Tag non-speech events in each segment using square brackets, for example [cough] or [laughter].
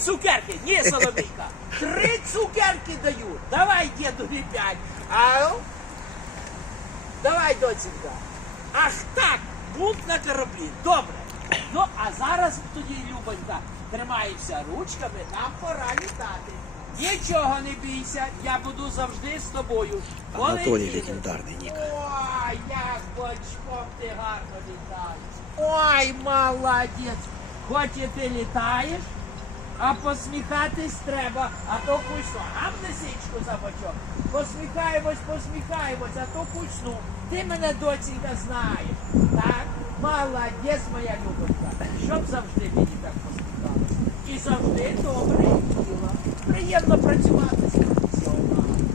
цукерки. Ні, Соломійка. Три цукерки даю. Давай, дідові п'ять. А? Давай, доцінка. Ах так, бунт на кораблі. Добре. Ну, а зараз тоді, Любонька, тримаємося ручками, нам пора літати. Нічого не бійся, я буду завжди з тобою. Анатолій легендарний Ніка. Ой, як бочком ти гарно літаєш. Ой, молодець. Хоч і ти літаєш, а посміхатись треба, а то кусно. А в лисичку за бочок. Посміхаємось, посміхаємось, а то кусну. Ти мене, доцінька, знаєш. Так? Молодець, моя любонька. Щоб завжди мені так посміхалось. І завжди добре діло. Приємно працювати з професіоналом.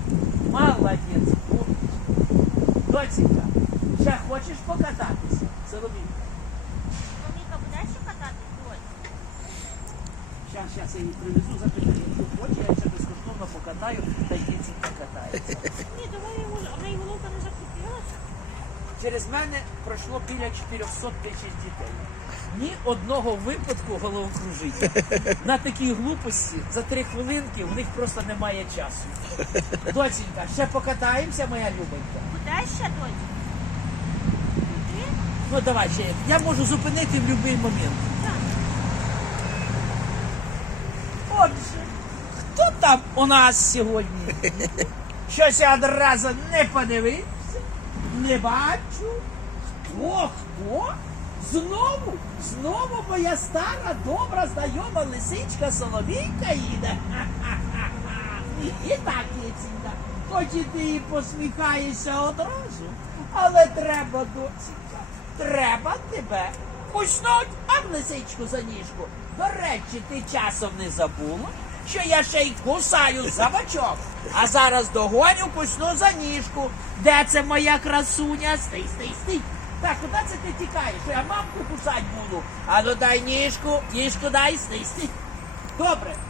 Молодець. Доцінька, ще хочеш покататися? Соломінка. Маміка, будеш ще Щас, щас я її привезу, запитаю, якщо хоче, я ще безкоштовно покатаю, та й дітей покатається. [laughs] Ні, давай йому, а в неї головка не закріпилася. Через мене пройшло біля 400 тисяч дітей. Ні одного випадку головокружіння. На такій глупості за три хвилинки в них просто немає часу. Доцінька, ще покатаємося, моя любонька. Будеш ще? Ти? Ну давай ще. Я можу зупинити в будь-який момент. Так. Отже, хто там у нас сьогодні? Щось я одразу не подивився, не бачу. Хто хто? Знову, знову моя стара, добра, знайома лисичка Соловійка їде. І так, Єцінька, хоч і ти і посміхаєшся одразу, але треба, доцінька, треба тебе куснуть, а лисичку за ніжку. До речі, ти часом не забула, що я ще й кусаю за бачок. А зараз догоню кусну за ніжку. Де це моя красуня? Стий, стий, стий. Так, куди це ти тікаєш? Я мамку кусать буду? А ну дай ніжку, ніжку дай, стий, стий. Добре,